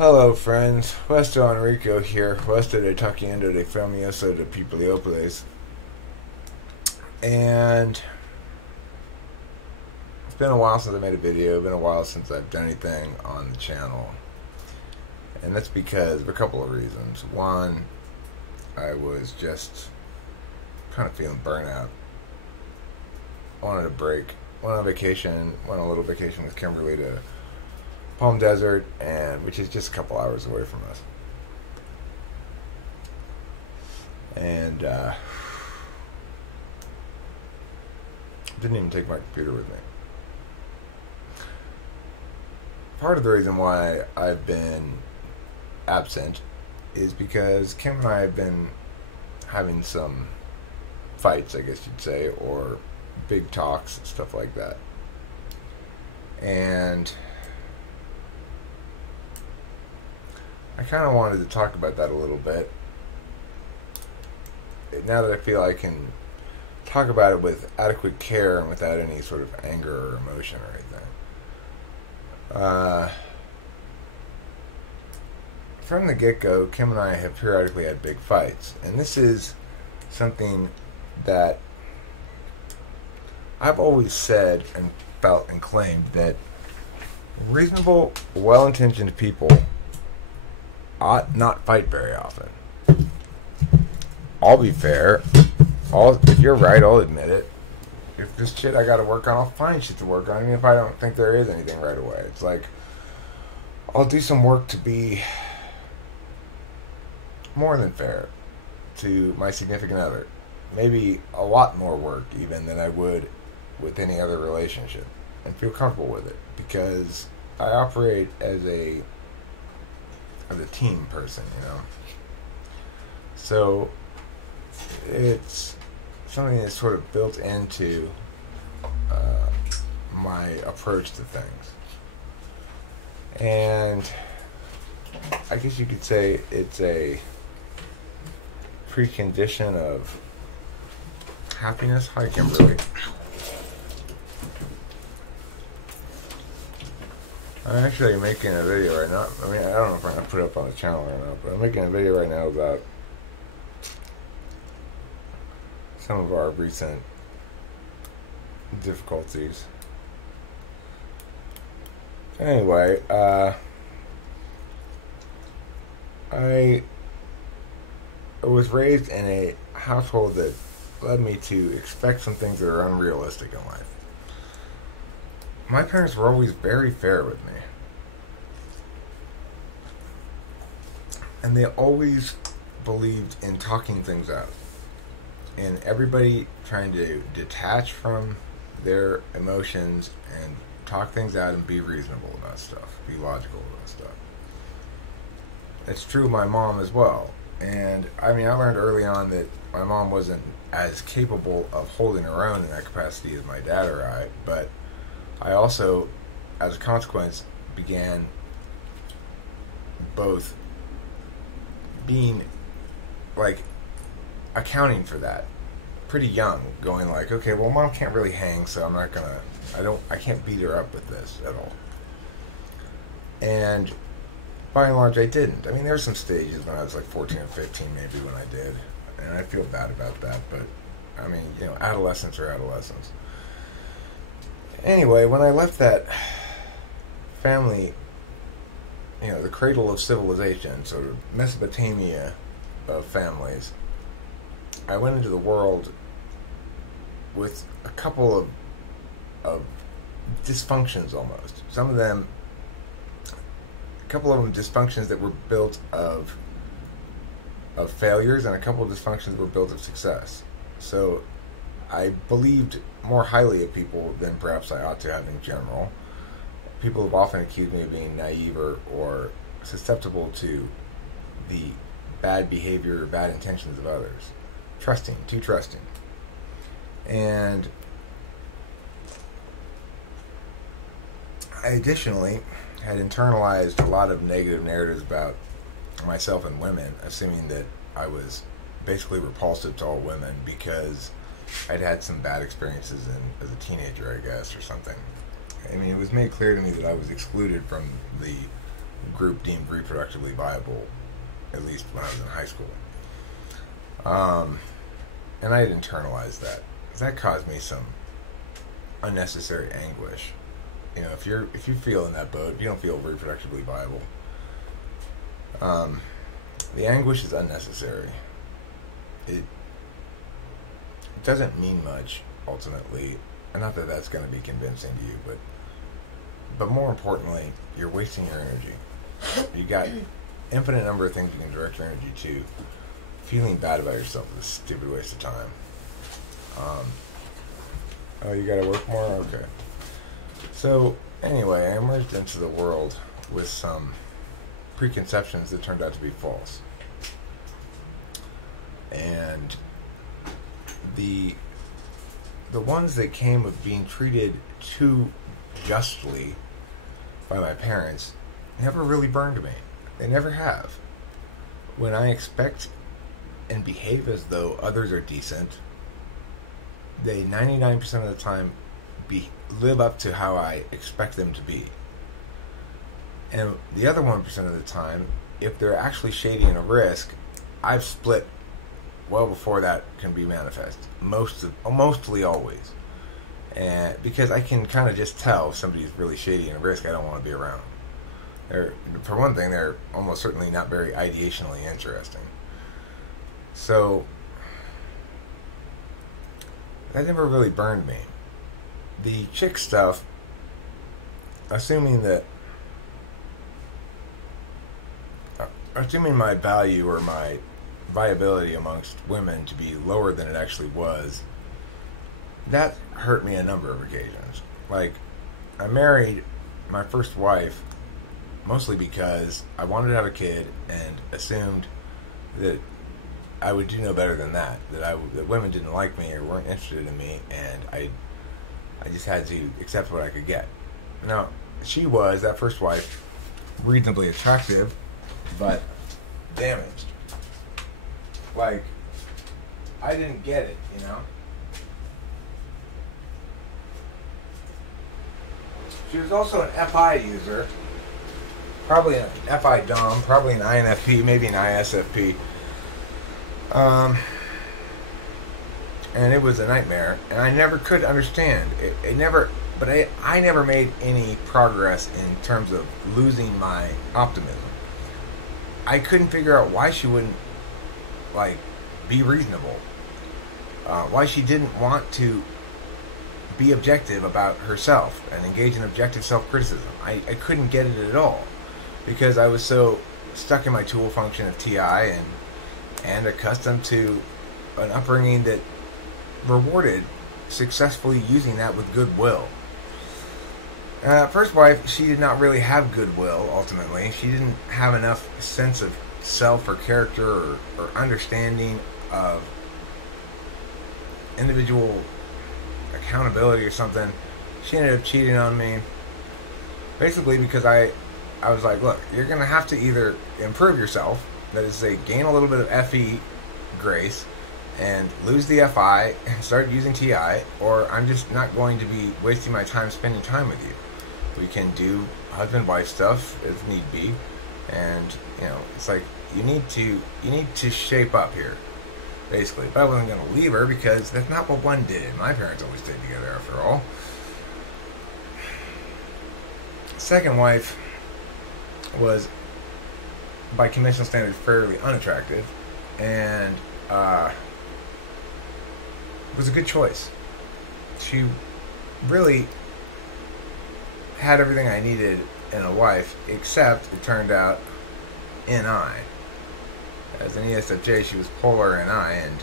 Hello friends, Westo Enrico here, Westo de Taquiendo de Famioso de Peopleopolis. And it's been a while since I made a video, it's been a while since I've done anything on the channel. And that's because of a couple of reasons. One, I was just kind of feeling burnout. Wanted a break, went on vacation, went on a little vacation with Kimberly to Palm Desert, and which is just a couple hours away from us. And didn't even take my computer with me. Part of the reason why I've been absent is because Kim and I have been having some fights, I guess you'd say, or big talks and stuff like that. And I kind of wanted to talk about that a little bit. Now that I feel I can talk about it with adequate care and without any sort of anger or emotion or anything. From the get-go, Kim and I have periodically had big fights. And this is something that I've always said and felt and claimed that reasonable, well-intentioned people ought not fight very often. I'll be fair. If you're right, I'll admit it. If there's shit I gotta work on, I'll find shit to work on, even if I don't think there is anything right away. It's like, I'll do some work to be more than fair to my significant other. Maybe a lot more work, even, than I would with any other relationship. And feel comfortable with it. Because I operate as a team person, you know. So it's something that's sort of built into my approach to things. And I guess you could say it's a precondition of happiness. Hi, Kimberly. I'm actually making a video right now. I mean, I don't know if I'm going to put it up on the channel or not, but I'm making a video right now about some of our recent difficulties. Anyway, I was raised in a household that led me to expect some things that are unrealistic in life. My parents were always very fair with me. And they always believed in talking things out. And everybody trying to detach from their emotions and talk things out and be reasonable about stuff. Be logical about stuff. It's true of my mom as well. And, I mean, I learned early on that my mom wasn't as capable of holding her own in that capacity as my dad or I, but I also, as a consequence, began both being, like, accounting for that pretty young, going like, okay, well, mom can't really hang, so I'm not gonna, I can't beat her up with this at all. And by and large, I didn't. I mean, there were some stages when I was like 14 or 15, maybe, when I did, and I feel bad about that, but, I mean, you know, adolescents are adolescents. Anyway, when I left that family, you know, the cradle of civilization, sort of Mesopotamia of families, I went into the world with a couple of dysfunctions almost. Some of them, a couple of them dysfunctions that were built of failures, and a couple of dysfunctions that were built of success. So I believed more highly of people than perhaps I ought to have in general. People have often accused me of being naive or susceptible to the bad behavior or bad intentions of others. Too trusting. And I additionally had internalized a lot of negative narratives about myself and women, assuming that I was basically repulsive to all women because I'd had some bad experiences as a teenager, I guess, or something. I mean, it was made clear to me that I was excluded from the group deemed reproductively viable, at least when I was in high school. And I had internalized that. That caused me some unnecessary anguish. You know, if you feel in that boat, you don't feel reproductively viable. The anguish is unnecessary. It doesn't mean much ultimately, and not that that's going to be convincing to you, but more importantly, you're wasting your energy. You got infinite number of things you can direct your energy to. Feeling bad about yourself is a stupid waste of time. Oh, you gotta work more? Okay. So, anyway, I emerged into the world with some preconceptions that turned out to be false. And the ones that came of being treated too justly by my parents never really burned me. They never have. When I expect and behave as though others are decent, they 99% of the time live up to how I expect them to be. And the other 1% of the time, if they're actually shady and a risk, I've split well before that can be manifest. Mostly always. And because I can kind of just tell if somebody's really shady and a risk, I don't want to be around. For one thing, they're almost certainly not very ideationally interesting. So that never really burned me. The chick stuff, assuming my value or my viability amongst women to be lower than it actually was, that hurt me a number of occasions. Like, I married my first wife mostly because I wanted to have a kid and assumed that I would do no better than that. That women didn't like me or weren't interested in me, and I just had to accept what I could get. Now, she was, that first wife, reasonably attractive, but damaged. Like, I didn't get it, you know? She was also an FI user, probably an FI Dom, probably an INFP, maybe an ISFP. And it was a nightmare, and I never could understand. I never made any progress in terms of losing my optimism. I couldn't figure out why she wouldn't, like, be reasonable. Why she didn't want to be objective about herself and engage in objective self-criticism. I couldn't get it at all, because I was so stuck in my tool function of TI and accustomed to an upbringing that rewarded successfully using that with goodwill. First wife, she did not really have goodwill, ultimately. She didn't have enough sense of self or character or understanding of individual accountability or something. She ended up cheating on me. Basically because I was like, look, you're going to have to either improve yourself, that is to say, gain a little bit of FE grace, and lose the FI and start using TI, or I'm just not going to be wasting my time spending time with you. We can do husband-wife stuff if need be, and it's like you need to shape up here, basically. But I wasn't going to leave her because that's not what one did. My parents always stayed together after all. Second wife was, by conventional standards, fairly unattractive, and was a good choice. She really had everything I needed in a wife, except, it turned out, NI. As an ESFJ, she was polar NI, and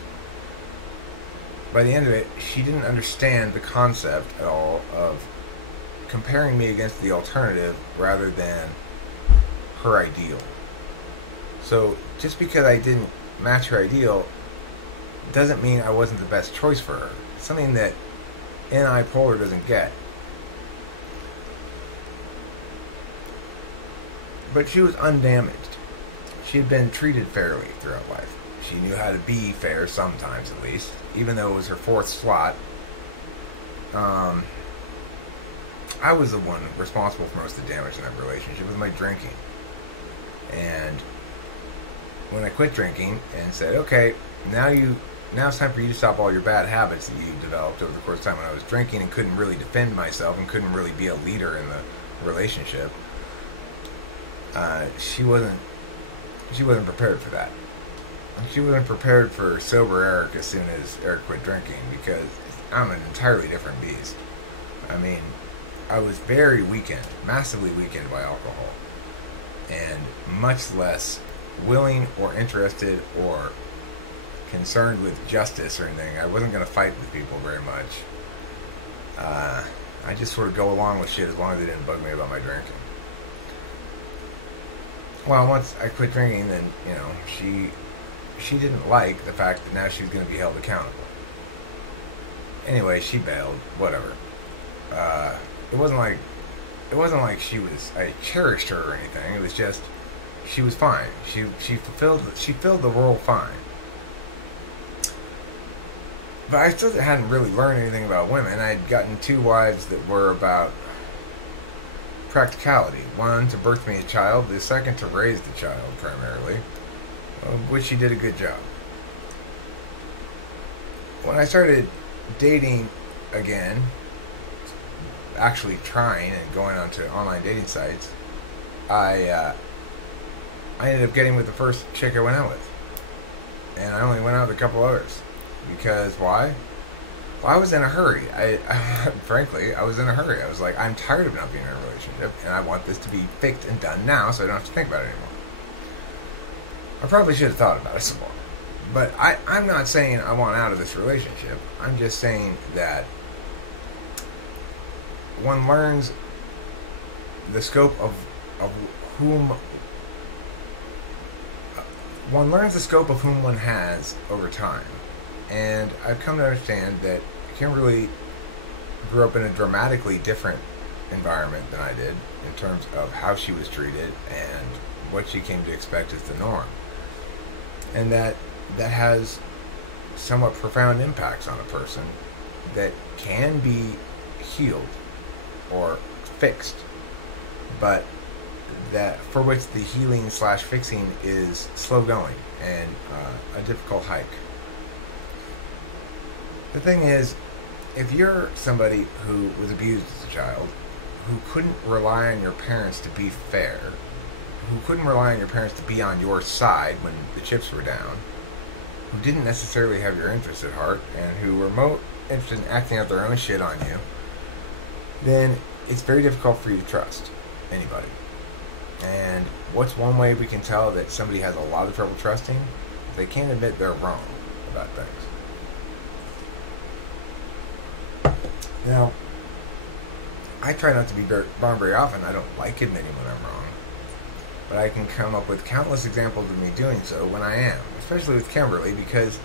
by the end of it, she didn't understand the concept at all of comparing me against the alternative rather than her ideal. So, just because I didn't match her ideal doesn't mean I wasn't the best choice for her. It's something that NI polar doesn't get. But she was undamaged. She had been treated fairly throughout life. She knew how to be fair sometimes, at least, even though it was her fourth slot. I was the one responsible for most of the damage in that relationship with my drinking. And when I quit drinking and said, okay, now it's time for you to stop all your bad habits that you developed over the course of time when I was drinking and couldn't really defend myself and couldn't really be a leader in the relationship. She wasn't prepared for that. She wasn't prepared for sober Eric as soon as Eric quit drinking, because I'm an entirely different beast. I mean, I was very weakened, massively weakened by alcohol, and much less willing or interested or concerned with justice or anything. I wasn't going to fight with people very much. I just sort of go along with shit as long as they didn't bug me about my drinking. Well, once I quit drinking, then, you know, she didn't like the fact that now she was going to be held accountable. Anyway, she bailed. Whatever. It wasn't like I cherished her or anything. It was just she was fine. She filled the role fine. But I still hadn't really learned anything about women. I had gotten 2 wives that were about practicality. One to birth me a child, the second to raise the child primarily, which she did a good job. When I started dating again, actually trying and going onto online dating sites, I ended up getting with the first chick I went out with. And I only went out with a couple others. Because why? Well, I was in a hurry. Frankly, I was in a hurry. I was like, I'm tired of not being in a relationship, and I want this to be fixed and done now so I don't have to think about it anymore. I probably should have thought about it some more. But I'm not saying I want out of this relationship. I'm just saying that one learns the scope of whom one has over time. And I've come to understand that Kimberly grew up in a dramatically different environment than I did in terms of how she was treated and what she came to expect as the norm. And that has somewhat profound impacts on a person that can be healed or fixed, but that for which the healing / fixing is slow going and a difficult hike. The thing is, if you're somebody who was abused as a child, who couldn't rely on your parents to be fair, who couldn't rely on your parents to be on your side when the chips were down, who didn't necessarily have your interests at heart, and who were more interested in acting out their own shit on you, then it's very difficult for you to trust anybody. And what's one way we can tell that somebody has a lot of trouble trusting? They can't admit they're wrong about things. Now, I try not to be wrong very often. I don't like admitting when I'm wrong. But I can come up with countless examples of me doing so when I am. Especially with Kimberly, because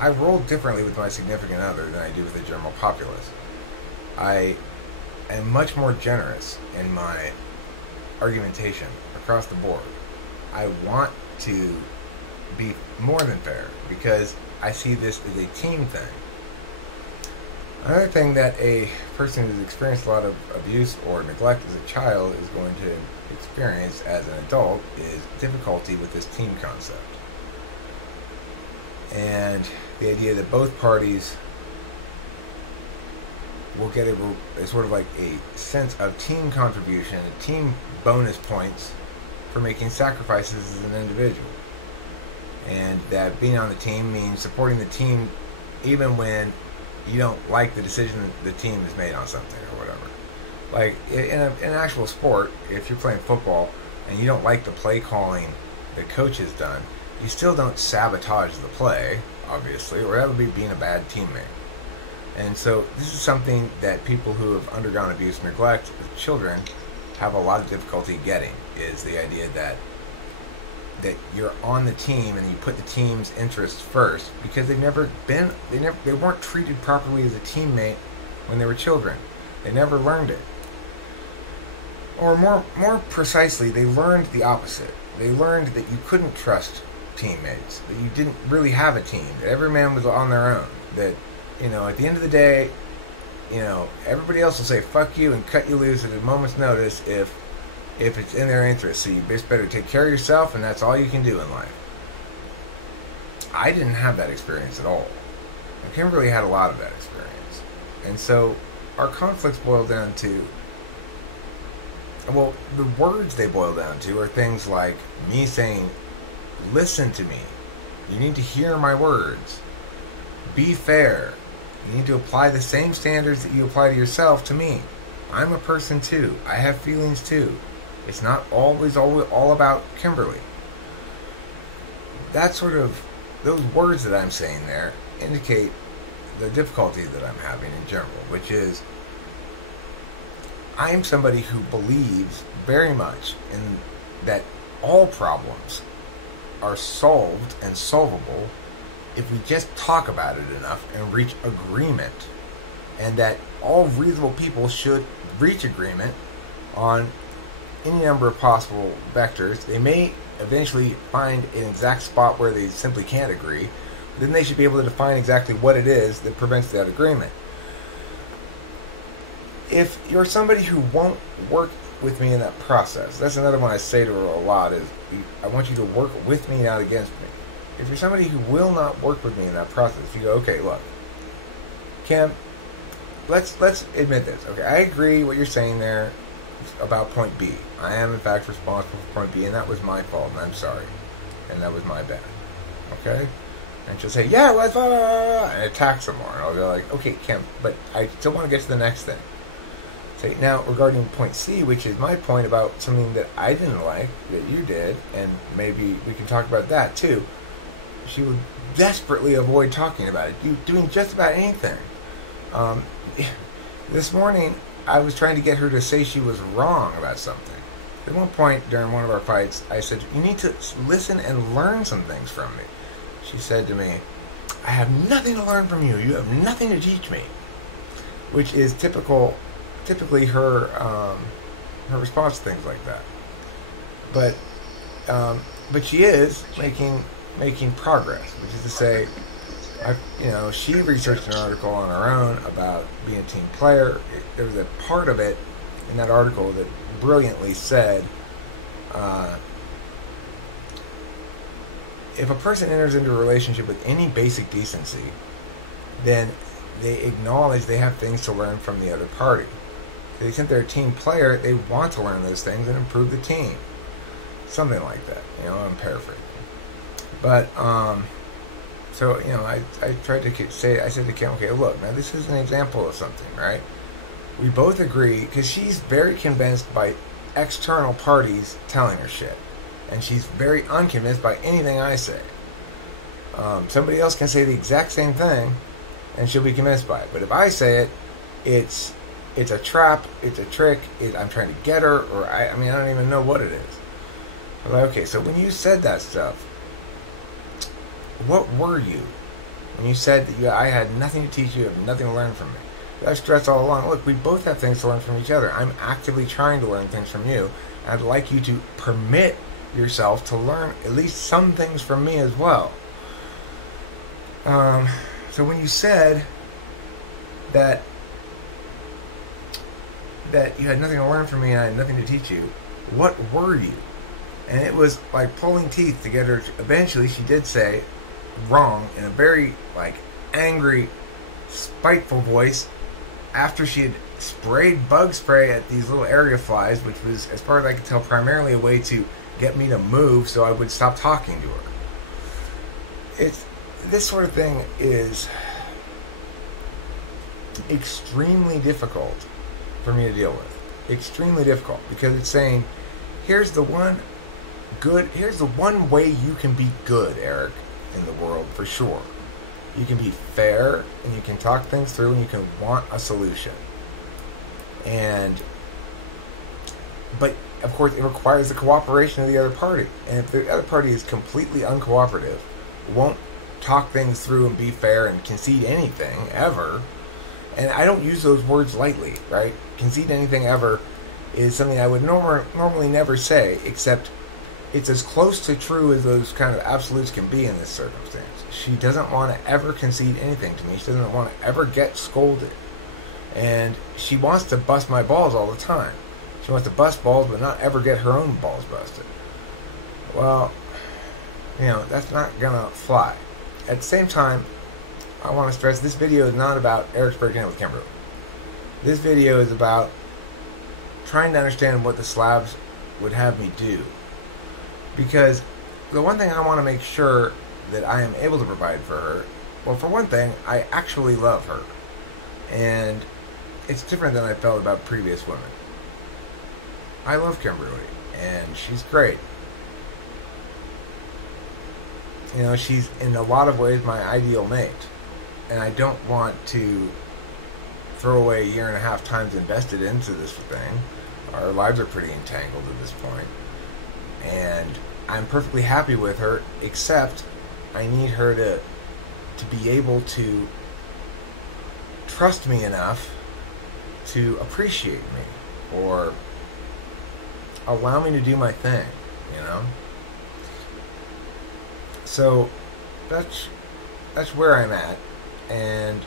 I roll differently with my significant other than I do with the general populace. I am much more generous in my argumentation across the board. I want to be more than fair because I see this as a team thing. Another thing that a person who's experienced a lot of abuse or neglect as a child is going to experience as an adult is difficulty with this team concept. And the idea that both parties will get a sort of like a sense of team contribution, team bonus points for making sacrifices as an individual. And that being on the team means supporting the team even when you don't like the decision the team has made on something or whatever. Like in an actual sport, if you're playing football and you don't like the play calling the coach has done, you still don't sabotage the play, obviously, or that would be being a bad teammate. And so this is something that people who have undergone abuse and neglect as children have a lot of difficulty getting, is the idea that you're on the team and you put the team's interests first, because they weren't treated properly as a teammate when they were children. They never learned it. Or more precisely, they learned the opposite. They learned that you couldn't trust teammates, that you didn't really have a team, that every man was on their own, that, you know, at the end of the day, you know, everybody else will say fuck you and cut you loose at a moment's notice if if it's in their interest. So you just better take care of yourself, and that's all you can do in life. I didn't have that experience at all. And Kimberly had a lot of that experience. And so our conflicts boil down to, well, the words they boil down to are things like me saying, listen to me. You need to hear my words. Be fair. You need to apply the same standards that you apply to yourself to me. I'm a person too. I have feelings too. It's not always all about Kimberly. That sort of, those words that I'm saying there indicate the difficulty that I'm having in general, which is I am somebody who believes very much in that all problems are solved and solvable if we just talk about it enough and reach agreement, and that all reasonable people should reach agreement on any number of possible vectors. They may eventually find an exact spot where they simply can't agree, but then they should be able to define exactly what it is that prevents that agreement. If you're somebody who won't work with me in that process, that's another one I say to her a lot, is I want you to work with me, not against me. If you're somebody who will not work with me in that process, you go, okay, look, Kim, let's admit this. Okay, I agree what you're saying there about point B. I am in fact responsible for point B, and that was my fault, and I'm sorry, and that was my bad. Okay, and she'll say, yeah, well, blah, blah, blah, and attack some more, and I'll go like, okay, Kim, but I still want to get to the next thing. Say, now regarding point C, which is my point about something that I didn't like that you did, and maybe we can talk about that too. She would desperately avoid talking about it. You doing just about anything. This morning, I was trying to get her to say she was wrong about something. At one point during one of our fights, I said, you need to listen and learn some things from me. She said to me, I have nothing to learn from you. You have nothing to teach me. Which is typically her response to things like that. But she is making progress, which is to say, she researched an article on her own about being a team player. There was a part of it in that article that brilliantly said, if a person enters into a relationship with any basic decency, then they acknowledge they have things to learn from the other party. To the extent they're a team player, they want to learn those things and improve the team. Something like that. I'm paraphrasing. But, so, I tried to say, I said to Kim, okay, look, now this is an example of something, right? We both agree, because she's very convinced by external parties telling her shit. And she's very unconvinced by anything I say. Somebody else can say the exact same thing, and she'll be convinced by it. But if I say it, it's a trap, it's a trick, I'm trying to get her, or I don't even know what it is. I'm like, okay, so when you said that stuff, what were you? When you said that I had nothing to teach you, have nothing to learn from me. I've stressed all along, look, we both have things to learn from each other. I'm actively trying to learn things from you. And I'd like you to permit yourself to learn at least some things from me as well. So when you said that you had nothing to learn from me and I had nothing to teach you, what were you? And it was like pulling teeth to get her. Eventually, she did say wrong in a very angry, spiteful voice after she had sprayed bug spray at these little area flies, which was, as far as I could tell, primarily a way to get me to move so I would stop talking to her. This sort of thing is extremely difficult for me to deal with. Extremely difficult, because it's saying, here's the one way you can be good, Eric, in the world, for sure. You can be fair, and you can talk things through, and you can want a solution. But, of course, it requires the cooperation of the other party. And if the other party is completely uncooperative, won't talk things through and be fair and concede anything, ever, and I don't use those words lightly, right? Concede anything ever is something I would normally never say, except it's as close to true as those kind of absolutes can be in this circumstance. She doesn't want to ever concede anything to me. She doesn't want to ever get scolded. And she wants to bust my balls all the time. She wants to bust balls, but not ever get her own balls busted. Well, that's not gonna fly. At the same time, I want to stress this video is not about Eric's breaking up with Kimberly. This video is about trying to understand what the slabs would have me do. Because the one thing I want to make sure that I am able to provide for her, well, for one thing, I actually love her. And it's different than I felt about previous women. I love Kimberly, and she's great. She's in a lot of ways my ideal mate. And I don't want to throw away 1.5 years times invested into this thing. Our lives are pretty entangled at this point. And I'm perfectly happy with her, except I need her to be able to trust me enough to appreciate me or allow me to do my thing, So that's where I'm at, and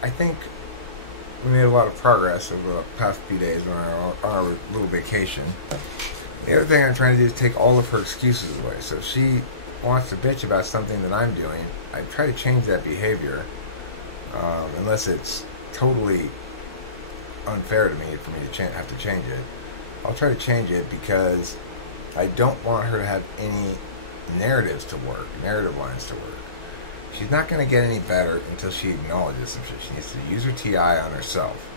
I think we made a lot of progress over the past few days on our little vacation. The other thing I'm trying to do is take all of her excuses away. So if she wants to bitch about something that I'm doing, I try to change that behavior, unless it's totally unfair to me for me to have to change it. I'll try to change it because I don't want her to have any narrative lines to work. She's not going to get any better until she acknowledges some shit. She needs to use her TI on herself.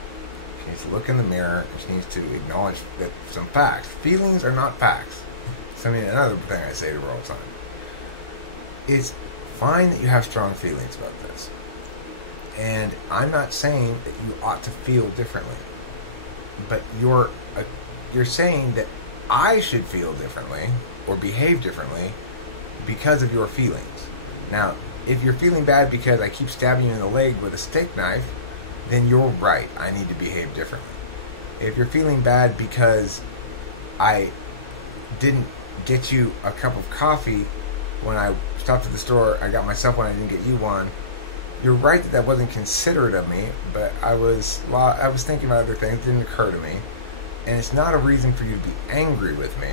She needs to look in the mirror, and she needs to acknowledge that some facts. Feelings are not facts. Another thing I say to her all the time. It's fine that you have strong feelings about this. And I'm not saying that you ought to feel differently. But you're saying that I should feel differently or behave differently because of your feelings. Now, if you're feeling bad because I keep stabbing you in the leg with a steak knife, then you're right. I need to behave differently. If you're feeling bad because I didn't get you a cup of coffee when I stopped at the store, I got myself one, I didn't get you one, you're right that wasn't considerate of me, but I was thinking about other things. It didn't occur to me. And it's not a reason for you to be angry with me.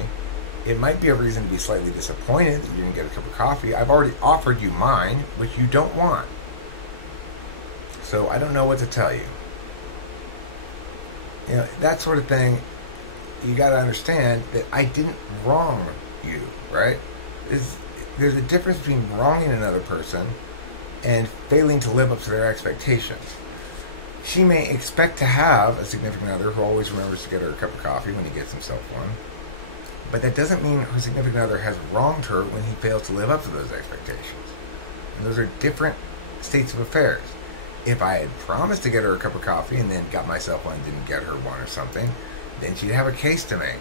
It might be a reason to be slightly disappointed that you didn't get a cup of coffee. I've already offered you mine, which you don't want. So I don't know what to tell you. That sort of thing, you got to understand that I didn't wrong you, right? There's a difference between wronging another person and failing to live up to their expectations. She may expect to have a significant other who always remembers to get her a cup of coffee when he gets himself one. But that doesn't mean her significant other has wronged her when he fails to live up to those expectations. And those are different states of affairs. If I had promised to get her a cup of coffee and then got myself one and didn't get her one or something, then she'd have a case to make.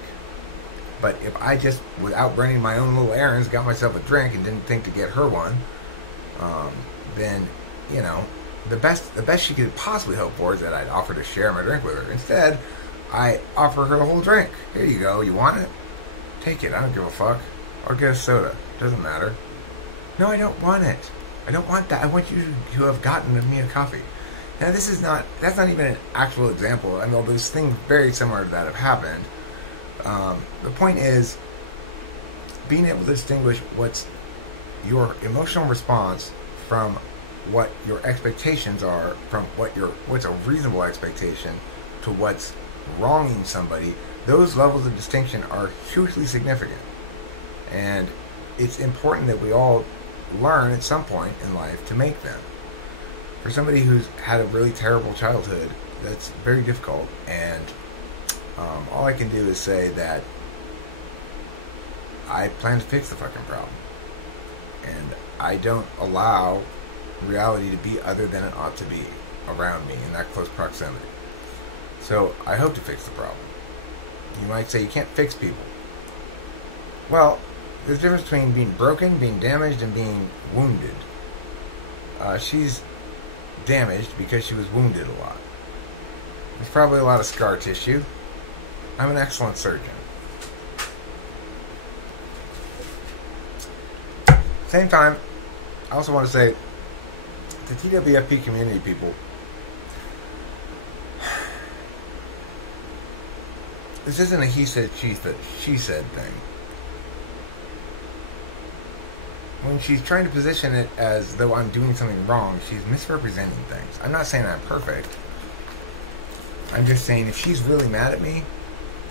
But if I just, without running my own little errands, got myself a drink and didn't think to get her one, then, the best she could possibly hope for is that I'd offer to share my drink with her. Instead, I offer her the whole drink. Here you go. You want it? Take it. I don't give a fuck. Or get a soda. Doesn't matter. No, I don't want it. I don't want that. I want you to have gotten me a coffee. Now, that's not even an actual example. I know there's things very similar to that have happened. The point is being able to distinguish what's your emotional response from what your expectations are, from what's a reasonable expectation to what's wronging somebody. Those levels of distinction are hugely significant. And it's important that we all learn at some point in life to make them. For somebody who's had a really terrible childhood, that's very difficult. And all I can do is say that I plan to fix the fucking problem. And I don't allow reality to be other than it ought to be around me in that close proximity. So I hope to fix the problem. You might say you can't fix people. Well, there's a difference between being broken, being damaged, and being wounded. She's damaged because she was wounded a lot. There's probably a lot of scar tissue. I'm an excellent surgeon. Same time, I also want to say, the TWFP community people, This isn't a he said, she said thing. When she's trying to position it as though I'm doing something wrong, she's misrepresenting things. I'm not saying I'm perfect. I'm just saying if she's really mad at me,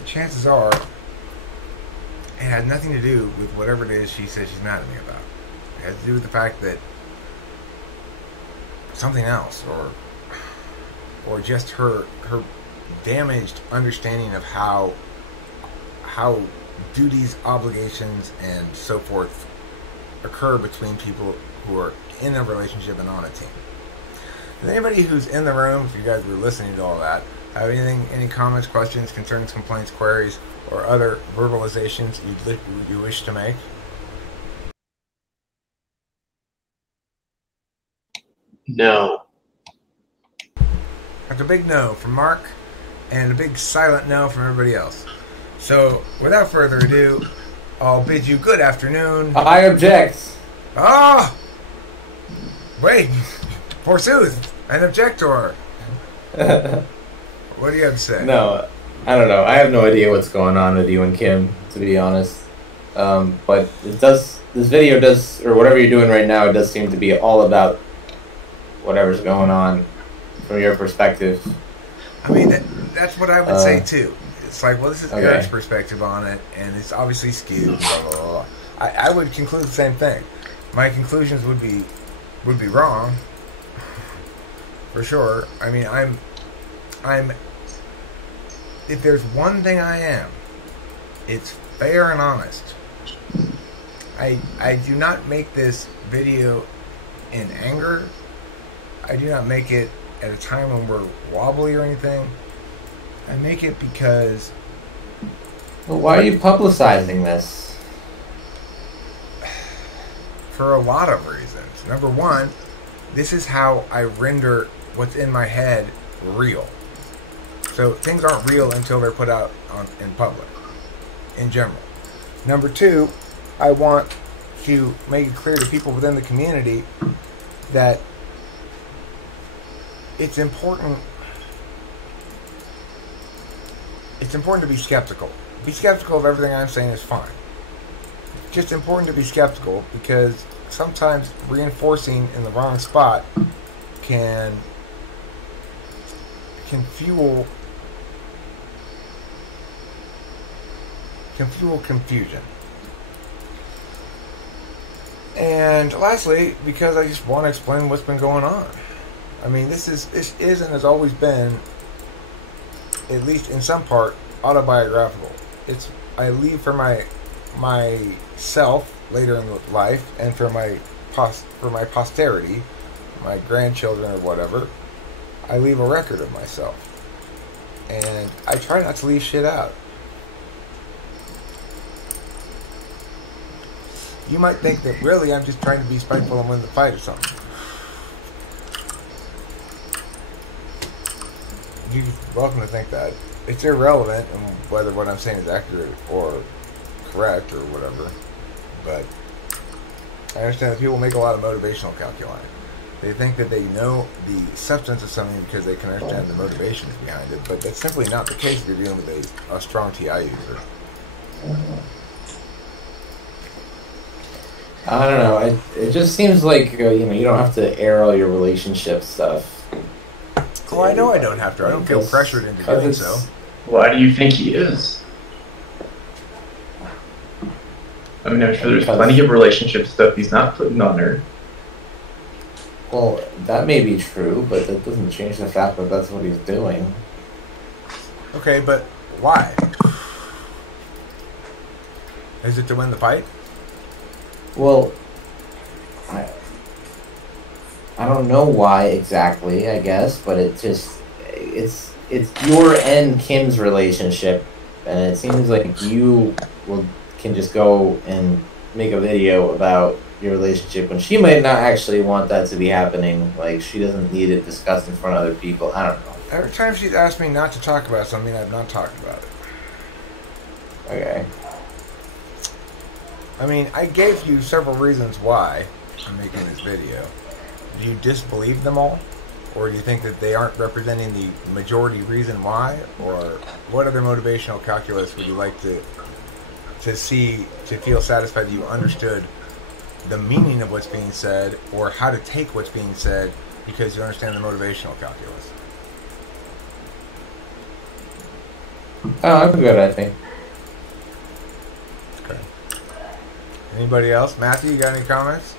the chances are it has nothing to do with whatever it is she says she's mad at me about. It has to do with the fact that something else, or just her damaged understanding of how duties, obligations, and so forth occur between people who are in a relationship and on a team. Does anybody who's in the room, if you guys were listening to all that, have any comments, questions, concerns, complaints, queries, or other verbalizations you wish to make? No. That's a big no from Mark, and a big silent no from everybody else. So, without further ado, I'll bid you good afternoon. I object. Oh! Wait, forsooth, an objector. What do you have to say? No, I don't know. I have no idea what's going on with you and Kim, to be honest. But this video does, or whatever you're doing right now, it does seem to be all about whatever's going on from your perspective. I mean, that's what I would say too. It's like, well, this is okay. Eric's perspective on it, and it's obviously skewed. Blah, blah, blah. I would conclude the same thing. My conclusions would be wrong, for sure. I mean, I'm. If there's one thing I am, it's fair and honest. I do not make this video in anger. I do not make it at a time when we're wobbly or anything. I make it because... Well, why are you publicizing this? For a lot of reasons. Number one, this is how I render what's in my head real. So things aren't real until they're put out in public, in general. Number two, I want to make it clear to people within the community that it's important to be skeptical. Be skeptical of everything I'm saying is fine. It's just important to be skeptical because sometimes reinforcing in the wrong spot can fuel confusion. And lastly, because I just want to explain what's been going on. I mean, this is and has always been, at least in some part, autobiographical. I leave for myself later in life, and for my posterity, my grandchildren or whatever. I leave a record of myself, and I try not to leave shit out. You might think that really I'm just trying to be spiteful and win the fight or something. You're welcome to think that. It's irrelevant in whether what I'm saying is accurate or correct or whatever. But I understand that people make a lot of motivational calculi. They think that they know the substance of something because they can understand the motivations behind it, but that's simply not the case if you're dealing with a strong TI user. I don't know. It just seems like you don't have to air all your relationship stuff. Oh, I know I don't have to. I don't feel pressured into doing so. Why do you think he is? I mean, I'm sure there's plenty of relationship stuff he's not putting on her. Well, that may be true, but that doesn't change the fact that that's what he's doing. Okay, but why? Is it to win the fight? Well, I don't know why exactly, I guess, but it's your and Kim's relationship, and it seems like you can just go and make a video about your relationship when she might not actually want that to be happening. Like, she doesn't need it discussed in front of other people. I don't know. Every time she's asked me not to talk about something, I've not talked about it. Okay. I mean, I gave you several reasons why I'm making this video. Do you disbelieve them all? Or do you think that they aren't representing the majority reason why? Or what other motivational calculus would you like to see, to feel satisfied that you understood the meaning of what's being said, or how to take what's being said because you understand the motivational calculus? Oh, I'm good, I think. Okay. Anybody else? Matthew, you got any comments?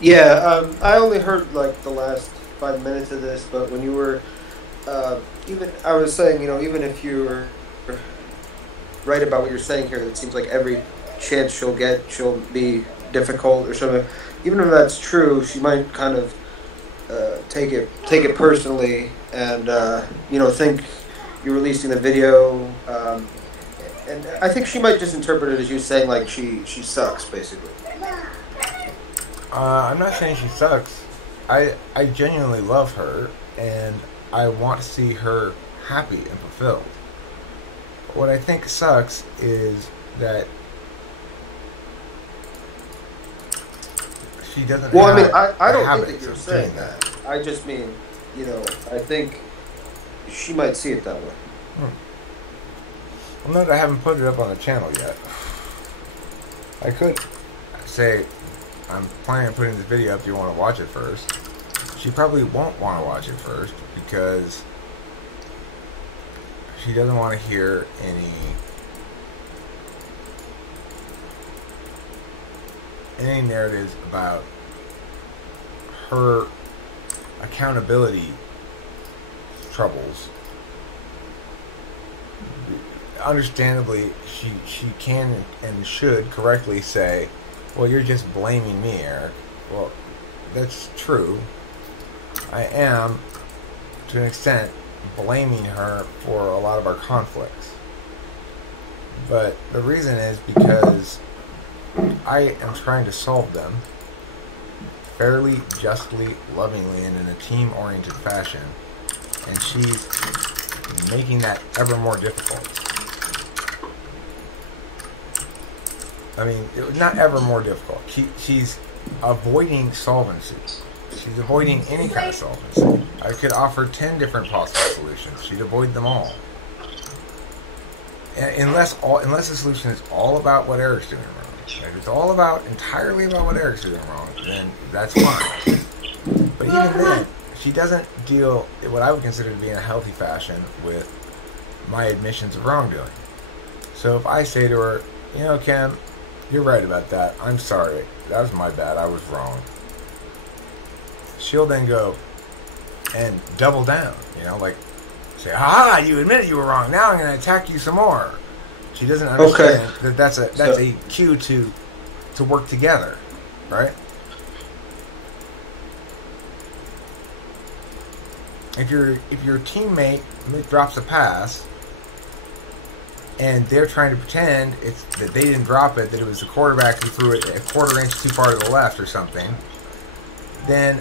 Yeah, I only heard like the last 5 minutes of this, but when you were, I was saying, even if you're right about what you're saying here, it seems like every chance she'll get, she'll be difficult or something. Even if that's true, she might kind of take it personally, and think you're releasing the video, and I think she might just interpret it as you saying like she sucks, basically. I'm not saying she sucks. I genuinely love her, and I want to see her happy and fulfilled. What I think sucks is that she doesn't. Well, have I don't think that habits you're of saying doing that. I just mean, I think she might see it that way. Well, no, I haven't put it up on the channel yet. I could say, I'm planning on putting this video up. Do you want to watch it first? She probably won't want to watch it first because she doesn't want to hear any narratives about her accountability troubles. Understandably, she can and should correctly say, well, you're just blaming me, Eric. Well, that's true. I am, to an extent, blaming her for a lot of our conflicts. But the reason is because I am trying to solve them fairly, justly, lovingly, and in a team-oriented fashion. And she's making that ever more difficult. I mean, not ever more difficult. She's avoiding solvency. She's avoiding any kind of solvency. I could offer 10 different possible solutions. She'd avoid them all. And unless the solution is all about what Eric's doing wrong. If it's all entirely about what Eric's doing wrong, then that's fine. But even then, she doesn't deal in what I would consider to be in a healthy fashion with my admissions of wrongdoing. So if I say to her, Kim, you're right about that. I'm sorry. That was my bad. I was wrong. She'll then go and double down, say, ha, you admitted you were wrong. Now I'm going to attack you some more. She doesn't understand that that's a cue to work together, right? If your teammate drops a pass and they're trying to pretend that they didn't drop it, that it was the quarterback who threw it a quarter inch too far to the left or something, then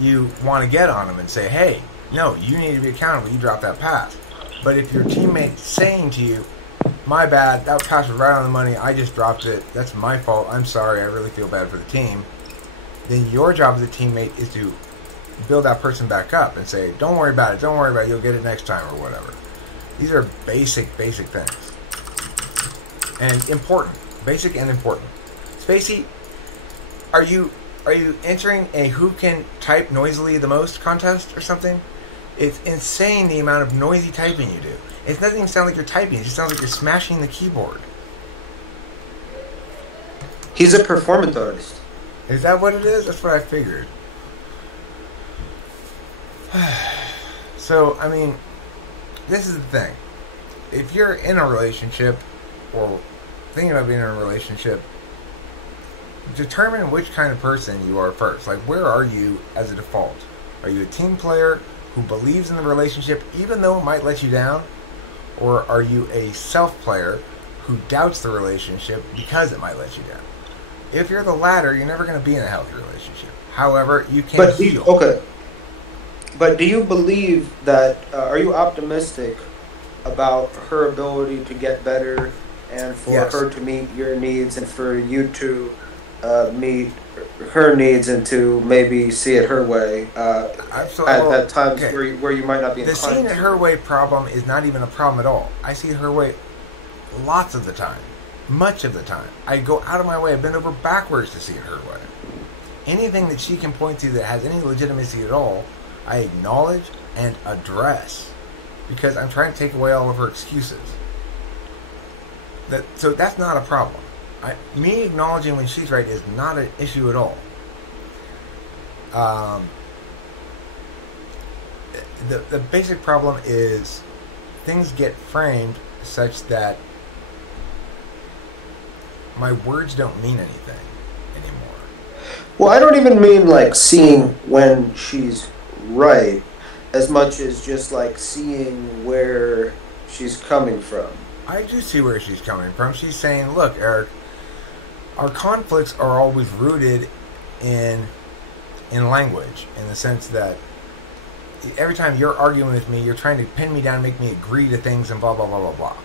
you want to get on them and say, hey, no, you need to be accountable. You dropped that pass. But if your teammate's saying to you, my bad, that pass was right on the money, I just dropped it, that's my fault, I'm sorry, I really feel bad for the team, then your job as a teammate is to build that person back up and say, don't worry about it, you'll get it next time or whatever. These are basic things. And important. Basic and important. Spacey, are you entering a who can type noisily the most contest or something? It's insane the amount of noisy typing you do. It doesn't even sound like you're typing. It just sounds like you're smashing the keyboard. He's a performance artist. Is that what it is? That's what I figured. So, I mean, this is the thing. If you're in a relationship or thinking about being in a relationship, determine which kind of person you are first. Like, where are you as a default? Are you a team player who believes in the relationship even though it might let you down? Or are you a self-player who doubts the relationship because it might let you down? If you're the latter, you're never going to be in a healthy relationship. However, you can heal. Okay. But do you believe that, are you optimistic about her ability to get better and for Yes. her to meet your needs and for you to meet her needs and to maybe see it her way at times where you might not be inclined to. The seeing it her way problem is not even a problem at all. I see it her way lots of the time. Much of the time. I go out of my way. I bend over backwards to see it her way. Anything that she can point to that has any legitimacy at all, I acknowledge and address. Because I'm trying to take away all of her excuses. So that's not a problem. Me acknowledging when she's right is not an issue at all. The basic problem is things get framed such that my words don't mean anything anymore. Well, I don't even mean like seeing when she's right as much as just like seeing where she's coming from. I do see where she's coming from. She's saying, look, Eric, our conflicts are always rooted in language, in the sense that every time you're arguing with me, you're trying to pin me down, make me agree to things and blah, blah, blah, blah, blah.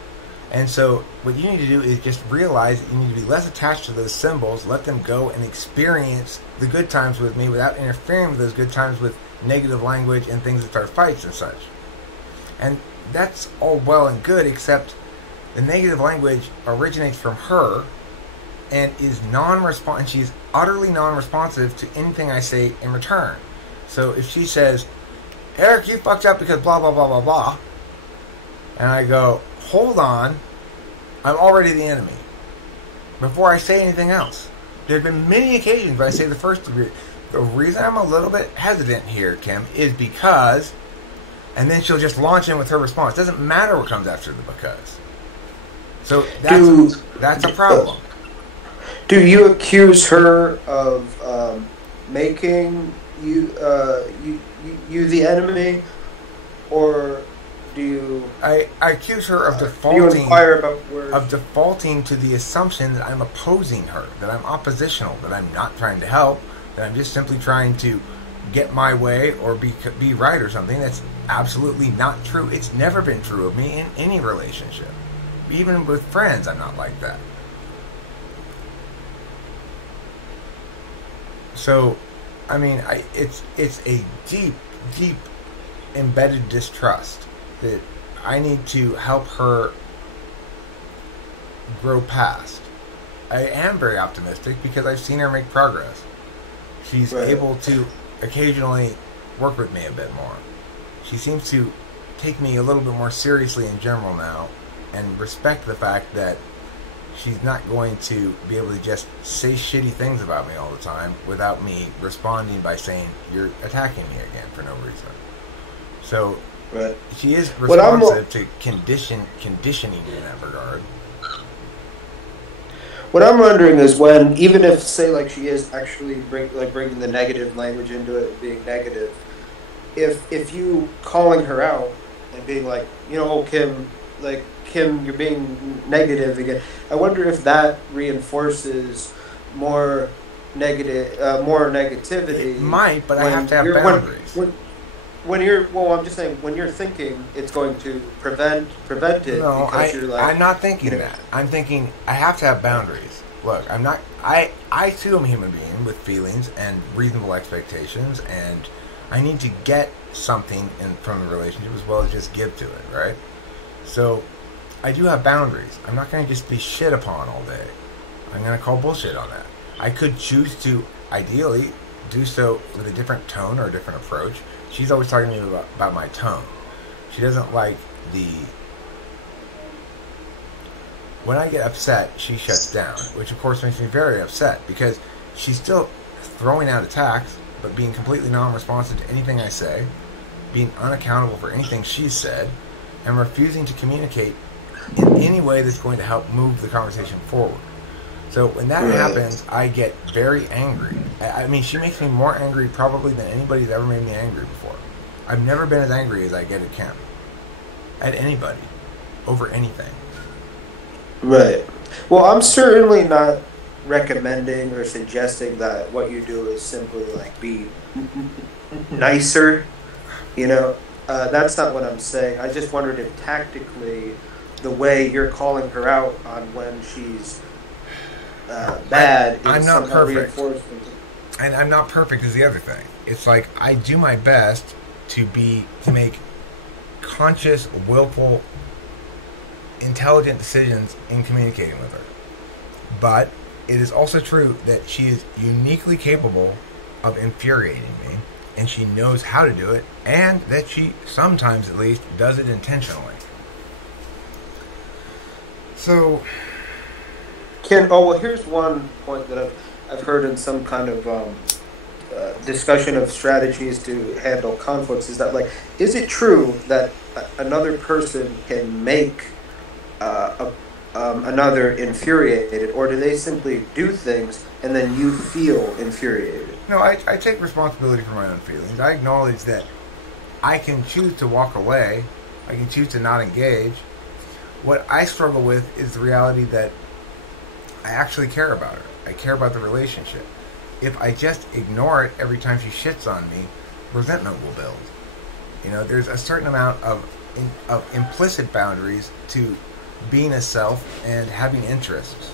And so what you need to do is just realize that you need to be less attached to those symbols, let them go and experience the good times with me without interfering with those good times with negative language and things that start fights and such. And that's all well and good, except the negative language originates from her and is non-responsive. She's utterly non-responsive to anything I say in return. So if she says, Eric, you fucked up because blah, blah, blah, blah, blah, and I go, hold on, I'm already the enemy, before I say anything else. There have been many occasions where I say the first degree. The reason I'm a little bit hesitant here, Kim, is because, and then she'll just launch in with her response. It doesn't matter what comes after the because. So that's a problem. Do you accuse her of making you the enemy, or do you? I accuse her of defaulting to the assumption that I'm opposing her, that I'm oppositional, that I'm not trying to help, that I'm just simply trying to get my way or be right or something. That's absolutely not true. It's never been true of me in any relationship. Even with friends, I'm not like that. So, I mean, it's a deep, deep embedded distrust that I need to help her grow past. I am very optimistic because I've seen her make progress. She's able to occasionally work with me a bit more. She seems to take me a little bit more seriously in general now and respect the fact that she's not going to be able to just say shitty things about me all the time without me responding by saying, you're attacking me again for no reason. So she is responsive to conditioning in that regard. What I'm wondering is when, even if, say, like she is actually bringing the negative language into it, being negative, if you calling her out and being like, Kim, you're being negative again. I wonder if that reinforces more negativity. It might, but I have to have boundaries. I'm just saying, when you're thinking it's going to prevent it. No, you're I'm not thinking that. I'm thinking I have to have boundaries. Look, I'm not. I too am a human being with feelings and reasonable expectations, and I need to get something from the relationship as well as just give to it, right? So I do have boundaries. I'm not going to just be shit upon all day. I'm going to call bullshit on that. I could choose to, ideally, do so with a different tone or a different approach. She's always talking to me about my tone. She doesn't like when I get upset, she shuts down, which of course makes me very upset because she's still throwing out attacks, but being completely non-responsive to anything I say, being unaccountable for anything she's said, and refusing to communicate in any way that's going to help move the conversation forward. So when that happens, I get very angry. I mean, she makes me more angry probably than anybody's ever made me angry before. I've never been as angry as I get at Kim. At anybody. Over anything. Right. Well, I'm certainly not recommending or suggesting that what you do is simply like be nicer. That's not what I'm saying. I just wondered if tactically the way you're calling her out on when she's bad is I'm not somehow perfect. reinforced. And I'm not perfect is the other thing. It's like I do my best to make conscious, willful, intelligent decisions in communicating with her. But it is also true that she is uniquely capable of infuriating me, and she knows how to do it, and that she sometimes at least does it intentionally. So here's one point that I've heard in some kind of discussion of strategies to handle conflicts, is that, like, is it true that another person can make another infuriated, or do they simply do things and then you feel infuriated? No, I take responsibility for my own feelings. I acknowledge that I can choose to walk away. I can choose to not engage. What I struggle with is the reality that I actually care about her. I care about the relationship. If I just ignore it every time she shits on me, resentment will build. You know, there's a certain amount of implicit boundaries to being a self and having interests.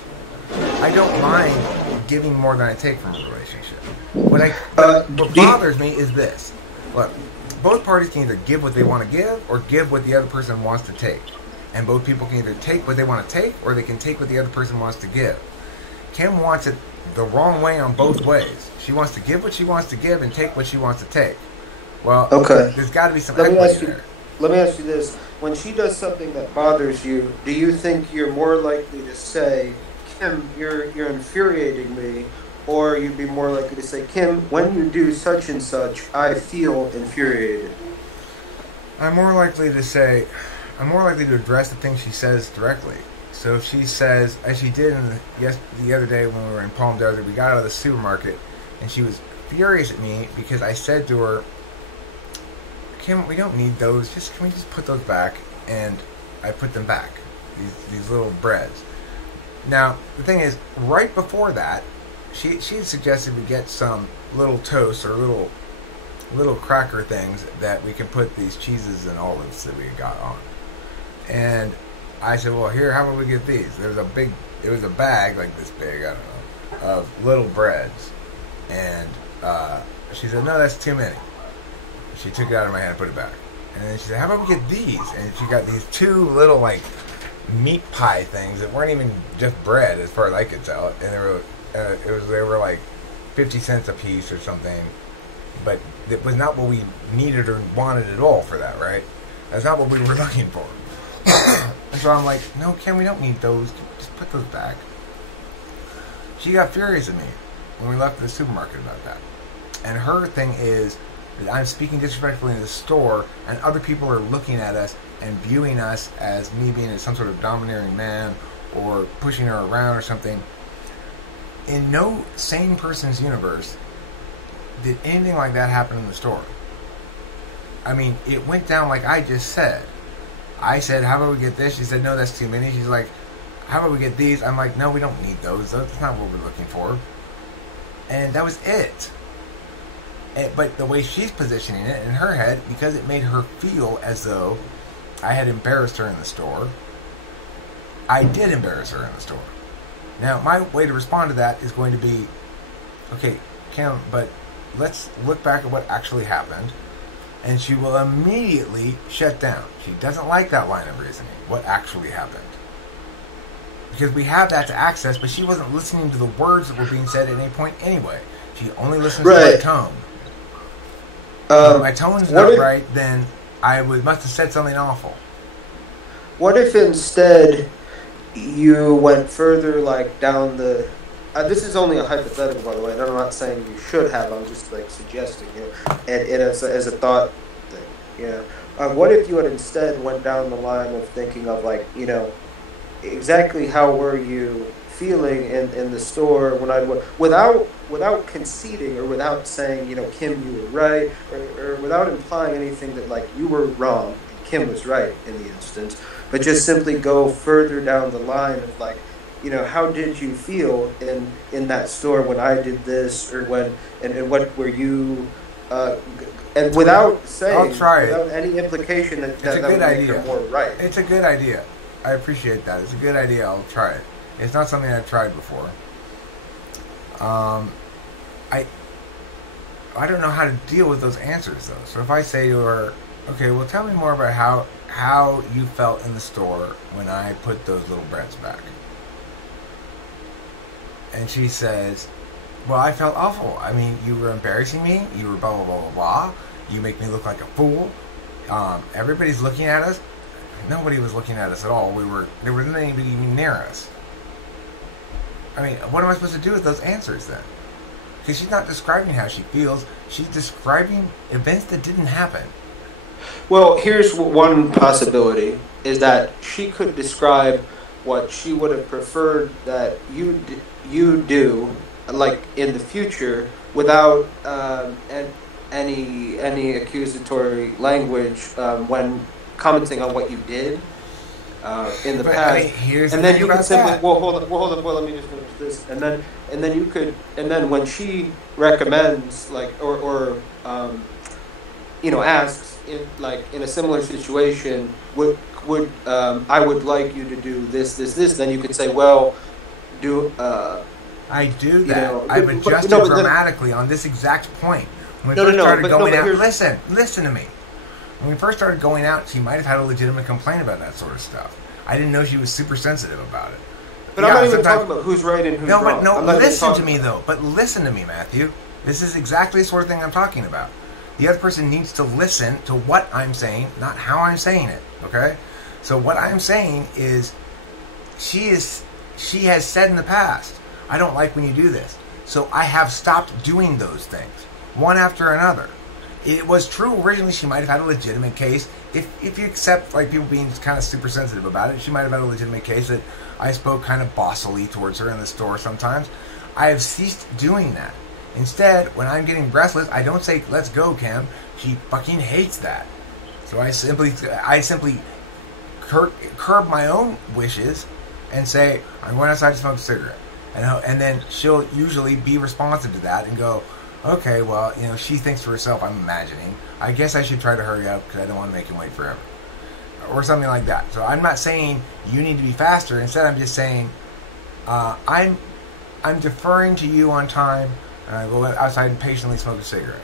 I don't mind giving more than I take from a relationship. What bothers me is this. Look, both parties can either give what they want to give or give what the other person wants to take. And both people can either take what they want to take or they can take what the other person wants to give. Kim wants it the wrong way on both ways. She wants to give what she wants to give and take what she wants to take. Well, okay. There's got to be some equity there. Let me ask you this. When she does something that bothers you, do you think you're more likely to say, Kim, you're infuriating me, or you'd be more likely to say, Kim, when you do such and such, I feel infuriated? I'm more likely to address the thing she says directly. So if she says, as she did the other day when we were in Palm Desert, we got out of the supermarket, and she was furious at me because I said to her, Kim, we don't need those. Can we just put those back? And I put them back. These little breads. Now, the thing is, right before that, she had suggested we get some little toast or little cracker things that we can put these cheeses and olives that we got on. And I said, well, here, how about we get these? It was a bag like this big, I don't know, of little breads. And she said, no, that's too many. She took it out of my hand and put it back. And then she said, how about we get these? And she got these two little, like, meat pie things that weren't even just bread as far as I could tell. And they were like 50 cents a piece or something. But it was not what we needed or wanted at all for that, right? That's not what we were looking for. And so I'm like, no, Kim, we don't need those. Just put those back. She got furious at me when we left the supermarket about that. And her thing is, I'm speaking disrespectfully in the store, and other people are looking at us and viewing us as me being some sort of domineering man or pushing her around or something. In no sane person's universe did anything like that happen in the store. I mean, it went down like I just said. I said, how about we get this? She said, no, that's too many. She's like, how about we get these? I'm like, no, we don't need those. That's not what we're looking for. And that was it. But the way she's positioning it in her head, because it made her feel as though I had embarrassed her in the store, I did embarrass her in the store. Now, my way to respond to that is going to be, okay, Kim, but let's look back at what actually happened. And she will immediately shut down. She doesn't like that line of reasoning, what actually happened. Because we have that to access, but she wasn't listening to the words that were being said at any point anyway. She only listens to my tone. If my tone's not right, then I must have said something awful. What if instead you went further, like, down the... this is only a hypothetical, by the way, and I'm not saying you should have, I'm just, like, suggesting, you know, and as a thought thing, you know. What if you had instead went down the line of thinking of, like, you know, exactly how were you feeling in the store when without conceding or without saying, you know, Kim, you were right, or without implying anything that, like, you were wrong and Kim was right in the instance, but just simply go further down the line of, like, you know, how did you feel in that store when I did this, or when, and what were you, and without saying, I'll try without it. any implication that It's a would good make idea. her more right. It's a good idea. I appreciate that. It's a good idea. I'll try it. It's not something I've tried before. I don't know how to deal with those answers though. So if I say to her, okay, well, tell me more about how you felt in the store when I put those little breads back. And she says, well, I felt awful. I mean, you were embarrassing me. You were blah, blah, blah, blah, blah. You make me look like a fool. Everybody's looking at us. Nobody was looking at us at all. There wasn't anybody even near us. I mean, what am I supposed to do with those answers then? Because she's not describing how she feels. She's describing events that didn't happen. Well, here's one possibility, is that she could describe what she would have preferred that you do, like in the future, without any accusatory language when commenting on what you did in the past. I mean, here's and the then thing you could about simply, that. well, hold on, let me just finish this, and then you could, and then when she recommends, like, or asks, in a similar situation, would I would like you to do this, then you could say, well, I do that. I've adjusted dramatically on this exact point. When we listen to me. When we first started going out, she might have had a legitimate complaint about that sort of stuff. I didn't know she was super sensitive about it. But I'm not even talking about who's right and who's wrong. Listen to me, though. But listen to me, Matthew. This is exactly the sort of thing I'm talking about. The other person needs to listen to what I'm saying, not how I'm saying it. Okay? So what I'm saying is, she has said in the past, I don't like when you do this. So I have stopped doing those things, one after another. It was true originally she might have had a legitimate case. If you accept like people being kind of super sensitive about it, she might have had a legitimate case that I spoke kind of bossily towards her in the store sometimes. I have ceased doing that. Instead, when I'm getting breathless, I don't say, let's go, Kim. She fucking hates that. So I simply curb my own wishes and say, I'm going outside to smoke a cigarette. And then she'll usually be responsive to that and go, okay, well, she thinks for herself, I'm imagining. I guess I should try to hurry up because I don't want to make him wait forever. Or something like that. So I'm not saying you need to be faster. Instead, I'm just saying I'm deferring to you on time, and I go outside and patiently smoke a cigarette.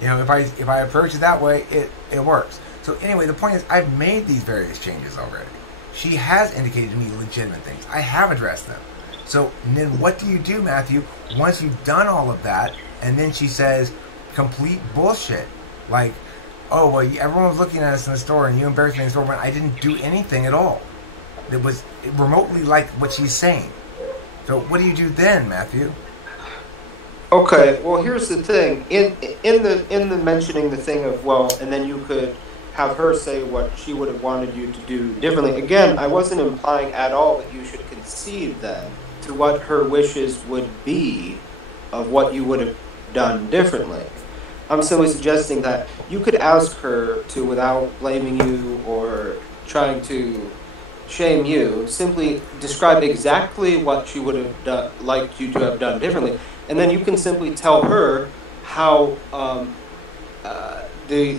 If I approach it that way, it works. So anyway, the point is I've made these various changes already. She has indicated to me legitimate things. I have addressed them. So then what do you do, Matthew, once you've done all of that, and then she says complete bullshit, like, oh, well, everyone was looking at us in the store, and you embarrassed me in the store when I didn't do anything at all. It was remotely like what she's saying. So what do you do then, Matthew? Okay, well, here's the thing. In the mentioning the thing of, well, and then you could have her say what she would have wanted you to do differently. Again, I wasn't implying at all that you should concede then to what her wishes would be of what you would have done differently. I'm simply suggesting that you could ask her to, without blaming you or trying to shame you, simply describe exactly what she would have liked you to have done differently. And then you can simply tell her how the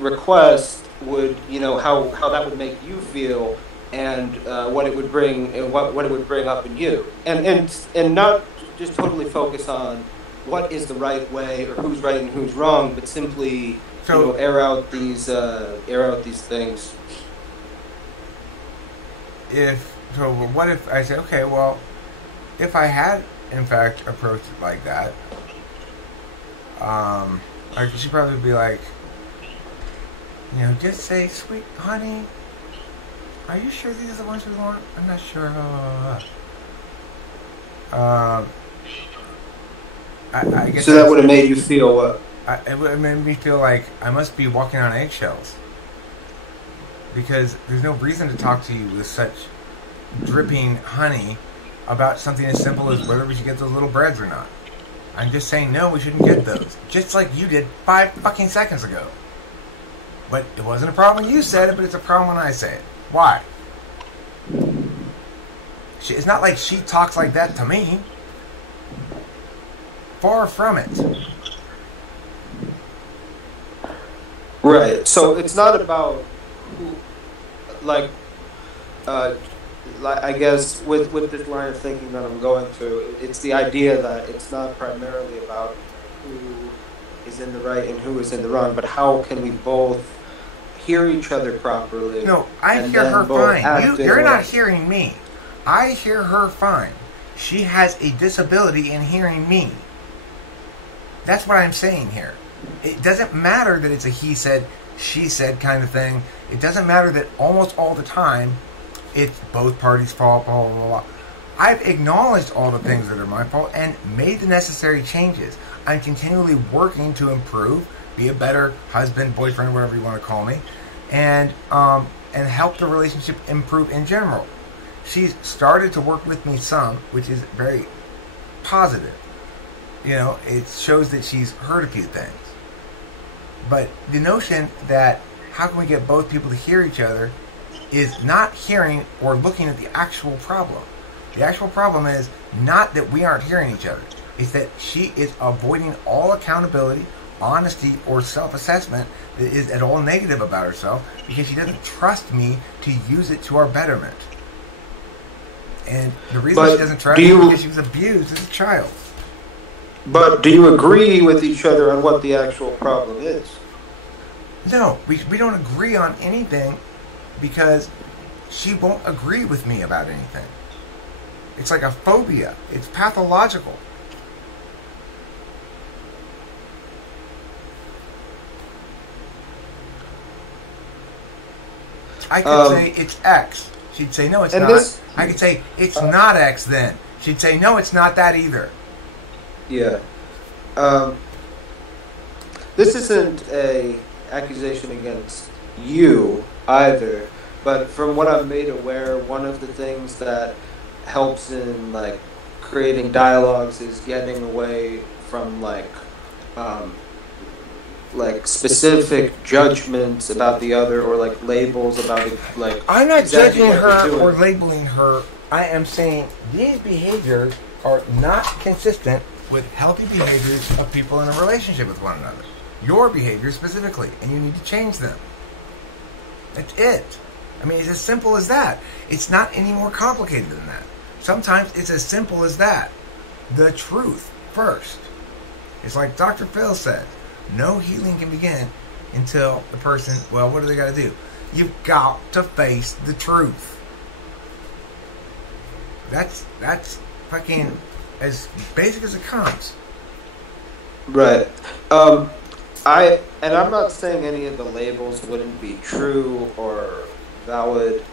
request would, how that would make you feel, and what it would bring, and what it would bring up in you, and not just totally focus on what is the right way or who's right and who's wrong, but simply air out these things. What if I say, okay, well, if I had in fact approached it like that, she'd probably be like, just say, sweet honey, are you sure these are the ones we want? I'm not sure. I guess so that would have made you feel what? It would have made me feel like I must be walking on eggshells. Because there's no reason to talk to you with such dripping honey about something as simple as whether we should get those little breads or not. I'm just saying, no, we shouldn't get those. Just like you did 5 fucking seconds ago. But it wasn't a problem when you said it, but it's a problem when I say it. Why? It's not like she talks like that to me. Far from it. Right. So it's not about who, I guess with this line of thinking that I'm going through, it's the idea that it's not primarily about who is in the right and who is in the wrong, but how can we both hear each other properly? No, I hear her fine. You're not hearing me. I hear her fine. She has a disability in hearing me. That's what I'm saying here. It doesn't matter that it's a he said, she said kind of thing. It doesn't matter that almost all the time it's both parties' fault, blah, blah, blah, blah. I've acknowledged all the things that are my fault and made the necessary changes. I'm continually working to improve, be a better husband, boyfriend, whatever you want to call me, and help the relationship improve in general. She's started to work with me some, which is very positive. You know, it shows that she's heard a few things. But the notion that how can we get both people to hear each other is not hearing or looking at the actual problem. The actual problem is not that we aren't hearing each other. It's that she is avoiding all accountability, honesty, or self-assessment that is at all negative about herself because she doesn't trust me to use it to our betterment. And the reason she doesn't trust me is because she was abused as a child. But do you agree with each other on what the actual problem is? No, we don't agree on anything because she won't agree with me about anything. It's like a phobia. It's pathological. I could say it's X. She'd say, no, it's not. I could say, it's not X then. She'd say, no, it's not that either. Yeah. This isn't a accusation against you either, but from what I'm made aware, one of the things that helps in like creating dialogues is getting away from like specific judgments about the other or like labels about it, like I'm not judging her or labeling her. I am saying these behaviors are not consistent with healthy behaviors of people in a relationship with one another. Your behavior specifically, and you need to change them. That's it. I mean, it's as simple as that. It's not any more complicated than that. Sometimes it's as simple as that. The truth first. It's like Dr. Phil said, no healing can begin until the person, well, what do they got to do? You've got to face the truth. That's fucking as basic as it comes. Right. I'm not saying any of the labels wouldn't be true or valid.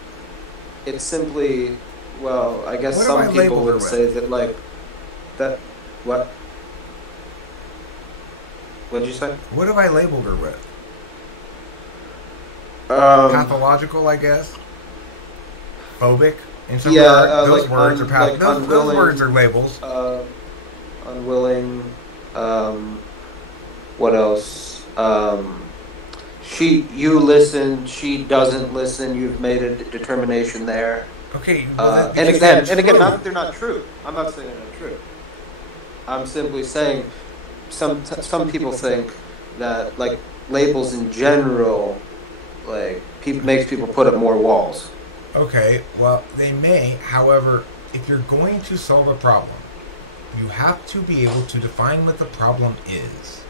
It's simply, well, I guess some people would say that like that. What? What'd you say? What have I labeled her with? Pathological, I guess. Phobic. In some those words are those words are labels. Unwilling. What else? You listen. She doesn't listen. You've made a determination there. Okay. Well, and again, not that they're not true. I'm not saying they're not true. I'm simply saying some people think that like labels in general, like makes people put up more walls. Okay, well, they may. However, if you're going to solve a problem, you have to be able to define what the problem is.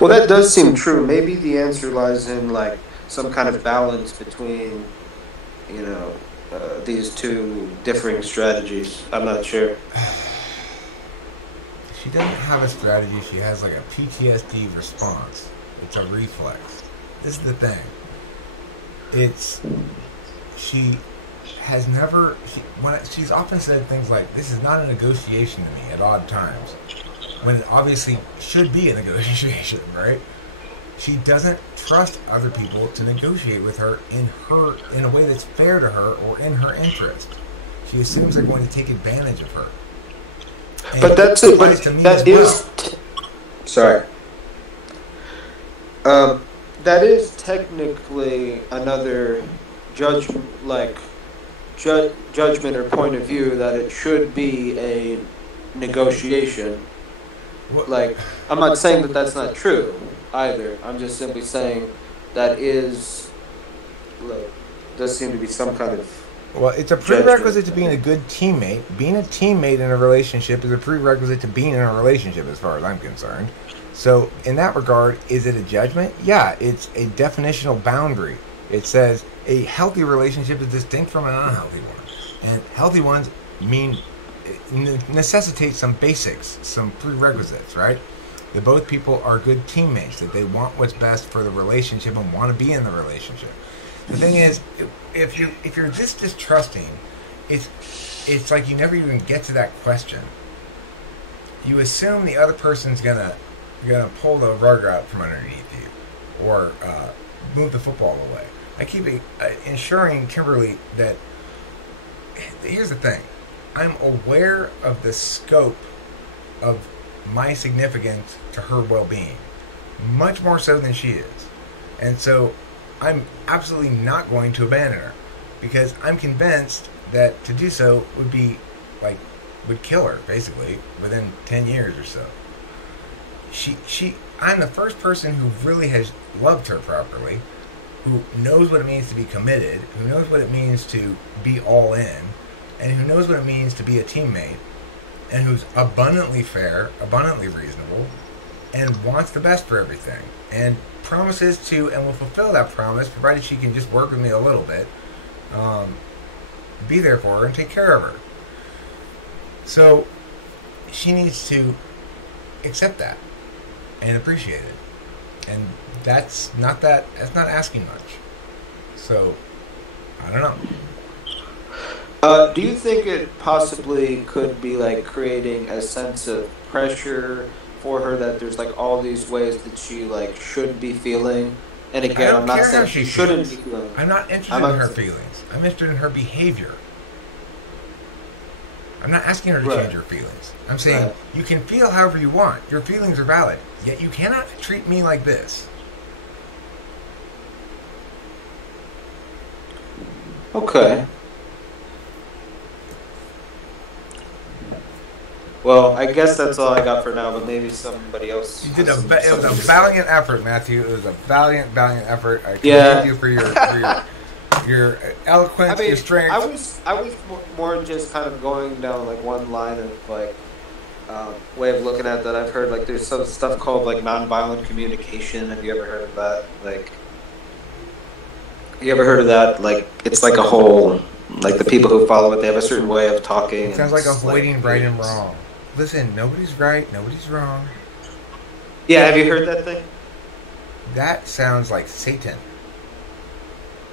Well, that does seem true. Maybe the answer lies in like some kind of balance between, these two differing strategies. I'm not sure. She doesn't have a strategy. She has like a PTSD response. It's a reflex. This is the thing. She's often said things like, this is not a negotiation to me at odd times. When it obviously should be a negotiation, right? She doesn't trust other people to negotiate with her in a way that's fair to her or in her interest. She assumes they're going to take advantage of her. And but that's it. But that is sorry. That is technically another judgment or point of view that it should be a negotiation. like, I'm not saying that that's not true either. I'm just simply saying that is, like, does seem to be some kind of. Well, it's a prerequisite to being a good teammate. Being a teammate in a relationship is a prerequisite to being in a relationship, as far as I'm concerned. So, in that regard, is it a judgment? Yeah, it's a definitional boundary. It says a healthy relationship is distinct from an unhealthy one. And healthy ones necessitate some basics, some prerequisites, right? That both people are good teammates, that they want what's best for the relationship and want to be in the relationship. The thing is, if you're this distrusting, it's like you never even get to that question. You assume the other person's gonna pull the rug out from underneath you, or move the football away. I keep ensuring Kimberly that. Here's the thing, I'm aware of the scope of my significance to her well-being, much more so than she is, and so I'm absolutely not going to abandon her, because I'm convinced that to do so would kill her, basically, within 10 years or so. I'm the first person who really has loved her properly, who knows what it means to be committed, who knows what it means to be all in, and who knows what it means to be a teammate, and who's abundantly fair, abundantly reasonable, and wants the best for everything, and promises to, and will fulfill that promise, provided she can just work with me a little bit, be there for her and take care of her. So she needs to accept that and appreciate it, and that's not asking much. So I don't know. Do you think it possibly could be like creating a sense of pressure for her, that there's like all these ways that she like should be feeling? And again, I'm not saying she shouldn't be feeling. I'm not interested in her feelings. I'm interested in her behavior. I'm not asking her to change her feelings. I'm saying you can feel however you want. Your feelings are valid. Yet you cannot treat me like this. Okay. Well, I guess that's all I got for now, but maybe somebody else. You did it was a valiant effort, Matthew. It was a valiant effort. I commend you for your eloquence, your strength. I was more just kind of going down like one line of like way of looking at that. I've heard like there's some stuff called like nonviolent communication. Have you ever heard of that? Like, you ever heard of that? Like, it's like a whole, like the people who follow it, they have a certain way of talking. It sounds like avoiding right and wrong. Listen, nobody's right, nobody's wrong. Yeah, have you heard that thing? That sounds like Satan.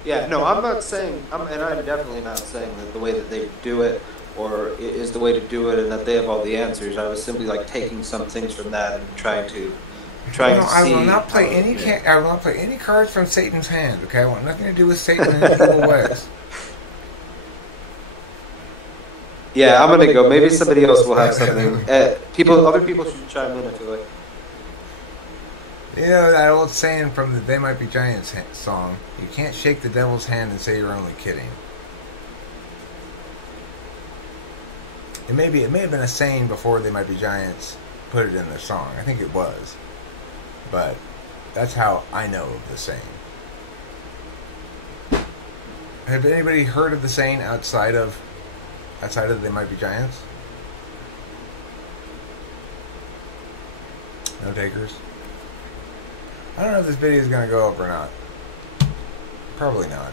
Yeah, no, I'm not saying, and I'm definitely not saying that the way that they do it or is the way to do it and that they have all the answers. I was simply like taking some things from that and trying to see. I will not play any cards from Satan's hand. Okay, I want nothing to do with Satan in his evil ways. Yeah, I'm gonna go. Maybe somebody else will have something. Other people should chime in. I feel like. You know that old saying from the "They Might Be Giants" song: "You can't shake the devil's hand and say you're only kidding." It may have been a saying before "They Might Be Giants" put it in their song. I think it was, but that's how I know of the saying. Have anybody heard of the saying outside of "They Might Be Giants"? No takers? I don't know if this video is going to go up or not. Probably not.